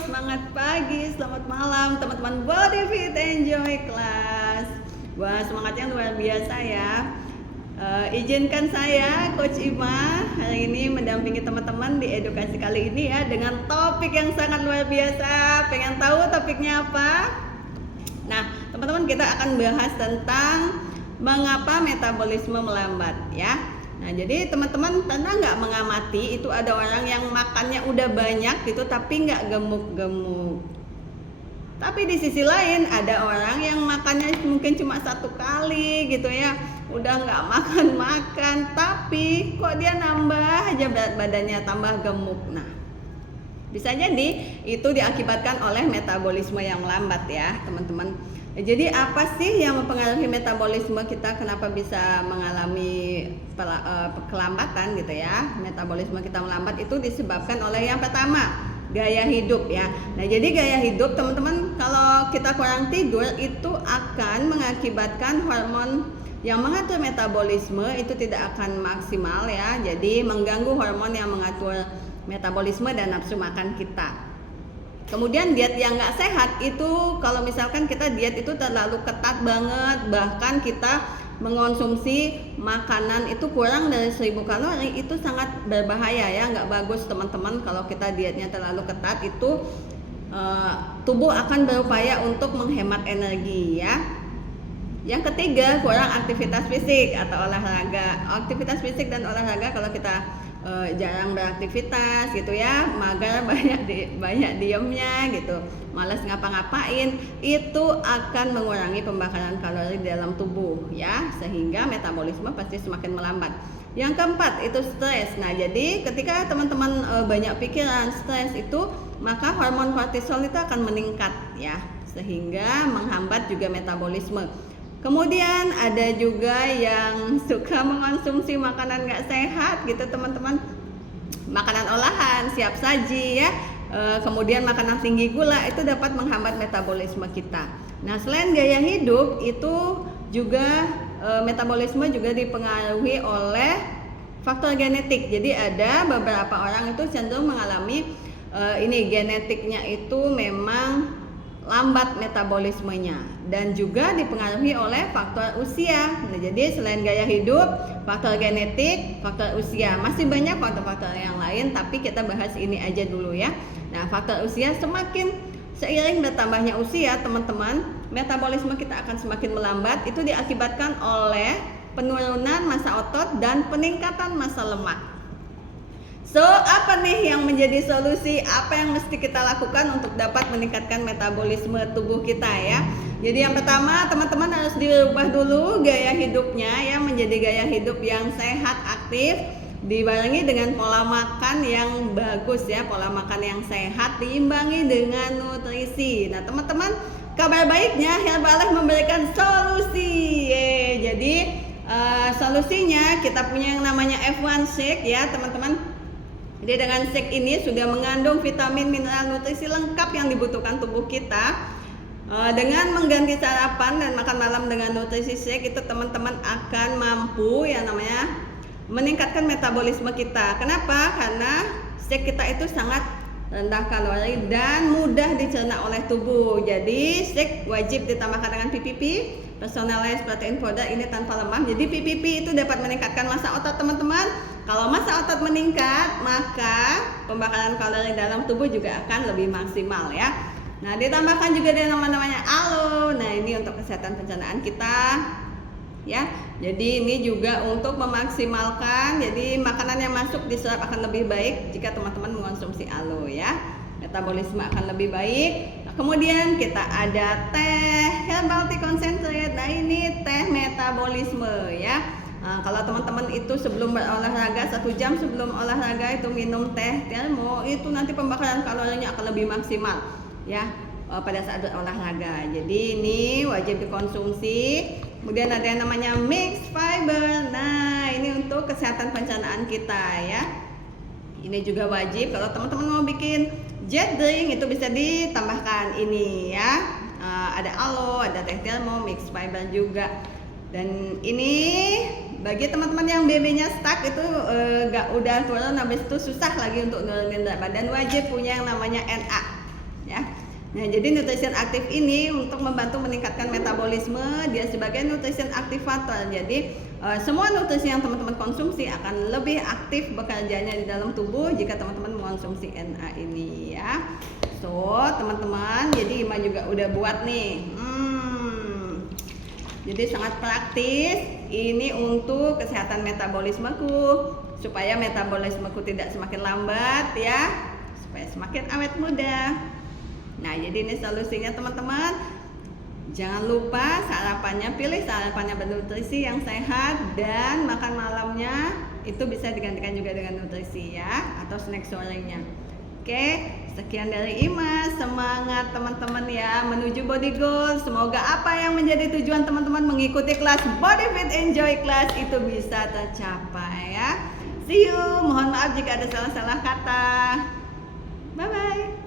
semangat pagi, selamat malam teman-teman Body Fit Enjoy Class. Wah, semangatnya luar biasa ya. Izinkan saya Coach Ima hari ini mendampingi teman-teman di edukasi kali ini ya, dengan topik yang sangat luar biasa. Pengen tahu topiknya apa? Nah, teman-teman, kita akan bahas tentang mengapa metabolisme melambat ya. Nah, jadi teman-teman pernah nggak mengamati itu ada orang yang makannya udah banyak gitu tapi nggak gemuk-gemuk. Tapi di sisi lain ada orang yang makannya mungkin cuma 1 kali gitu ya, udah nggak makan-makan tapi kok dia nambah aja berat badannya, tambah gemuk. Nah, bisa jadi itu diakibatkan oleh metabolisme yang melambat ya teman-teman. Jadi apa sih yang mempengaruhi metabolisme kita, kenapa bisa mengalami kelambatan gitu ya? Metabolisme kita melambat itu disebabkan oleh yang pertama, gaya hidup ya. Nah, jadi gaya hidup teman-teman, kalau kita kurang tidur itu akan mengakibatkan hormon yang mengatur metabolisme itu tidak akan maksimal ya. Jadi mengganggu hormon yang mengatur metabolisme dan nafsu makan kita. Kemudian diet yang nggak sehat itu, kalau misalkan kita diet itu terlalu ketat banget, bahkan kita mengonsumsi makanan itu kurang dari 1000 kalori, itu sangat berbahaya ya, nggak bagus teman-teman. Kalau kita dietnya terlalu ketat itu tubuh akan berupaya untuk menghemat energi ya. Yang ketiga, kurang aktivitas fisik atau olahraga. Aktivitas fisik dan olahraga, kalau kita jarang beraktivitas gitu ya, mager, banyak diemnya gitu, malas ngapa-ngapain, itu akan mengurangi pembakaran kalori di dalam tubuh ya, sehingga metabolisme pasti semakin melambat. Yang keempat itu stres. Nah, jadi ketika teman-teman banyak pikiran, stres itu, maka hormon kortisol itu akan meningkat ya, sehingga menghambat juga metabolisme. Kemudian ada juga yang suka mengonsumsi makanan gak sehat gitu teman-teman, makanan olahan, siap saji ya, kemudian makanan tinggi gula, itu dapat menghambat metabolisme kita. Nah, selain gaya hidup itu juga metabolisme juga dipengaruhi oleh faktor genetik. Jadi ada beberapa orang itu cenderung mengalami ini genetiknya itu memang lambat metabolismenya, dan juga dipengaruhi oleh faktor usia. Nah, jadi selain gaya hidup, faktor genetik, faktor usia, masih banyak faktor-faktor yang lain, tapi kita bahas ini aja dulu ya. Nah, faktor usia, semakin seiring bertambahnya usia teman-teman, metabolisme kita akan semakin melambat. Itu diakibatkan oleh penurunan massa otot dan peningkatan massa lemak. So, apa nih yang menjadi solusi? Apa yang mesti kita lakukan untuk dapat meningkatkan metabolisme tubuh kita ya? Jadi yang pertama, teman-teman harus dirubah dulu gaya hidupnya ya, menjadi gaya hidup yang sehat, aktif, dibarengi dengan pola makan yang bagus ya, pola makan yang sehat diimbangi dengan nutrisi. Nah, teman-teman, kabar baiknya Herbalife memberikan solusi. Jadi solusinya kita punya yang namanya F1 Shake ya, teman-teman. Jadi dengan shake ini sudah mengandung vitamin, mineral, nutrisi lengkap yang dibutuhkan tubuh kita. Dengan mengganti sarapan dan makan malam dengan nutrisi shake, itu teman-teman akan mampu yang namanya meningkatkan metabolisme kita. Kenapa? Karena shake kita itu sangat rendah kalori dan mudah dicerna oleh tubuh. Jadi shake wajib ditambahkan dengan PPP, personalized protein powder, ini tanpa lemak. Jadi PPP itu dapat meningkatkan massa otot teman-teman. Kalau massa otot meningkat, maka pembakaran kalori dalam tubuh juga akan lebih maksimal ya. Nah, ditambahkan juga dengan namanya aloe. Nah, ini untuk kesehatan pencernaan kita ya. Jadi ini juga untuk memaksimalkan, jadi makanan yang masuk diserap akan lebih baik jika teman-teman mengonsumsi aloe ya. Metabolisme akan lebih baik. Nah, kemudian kita ada teh herbal tea concentrate. Nah, ini teh metabolisme ya. Nah, kalau teman-teman itu sebelum berolahraga, 1 jam sebelum olahraga itu minum teh termo, itu nanti pembakaran kalorinya akan lebih maksimal ya pada saat berolahraga. Jadi ini wajib dikonsumsi. Kemudian ada yang namanya mixed fiber. Nah, ini untuk kesehatan pencernaan kita ya. Ini juga wajib. Kalau teman-teman mau bikin jet drink itu bisa ditambahkan ini ya. Ada aloe, ada teh termo, mixed fiber juga. Dan ini bagi teman-teman yang BB-nya stuck itu udah turun, habis itu susah lagi untuk nurunin berat badan, wajib punya yang namanya NA, ya. Nah, jadi nutrition aktif ini untuk membantu meningkatkan metabolisme, dia sebagai nutrition aktivator. Jadi semua nutrisi yang teman-teman konsumsi akan lebih aktif bekerjanya di dalam tubuh jika teman-teman mengonsumsi NA ini ya. So, teman-teman, jadi Ima juga udah buat nih. Jadi sangat praktis. Ini untuk kesehatan metabolismeku, supaya metabolismeku tidak semakin lambat ya, supaya semakin awet muda. Nah, jadi ini solusinya teman-teman. Jangan lupa sarapannya, pilih sarapannya bernutrisi yang sehat, dan makan malamnya itu bisa digantikan juga dengan nutrisi ya, atau snack sorenya. Oke, sekian dari Ima. Semangat teman-teman ya menuju body goal. Semoga apa yang menjadi tujuan teman-teman mengikuti kelas Body Fit Enjoy Class itu bisa tercapai ya. See you. Mohon maaf jika ada salah-salah kata. Bye bye.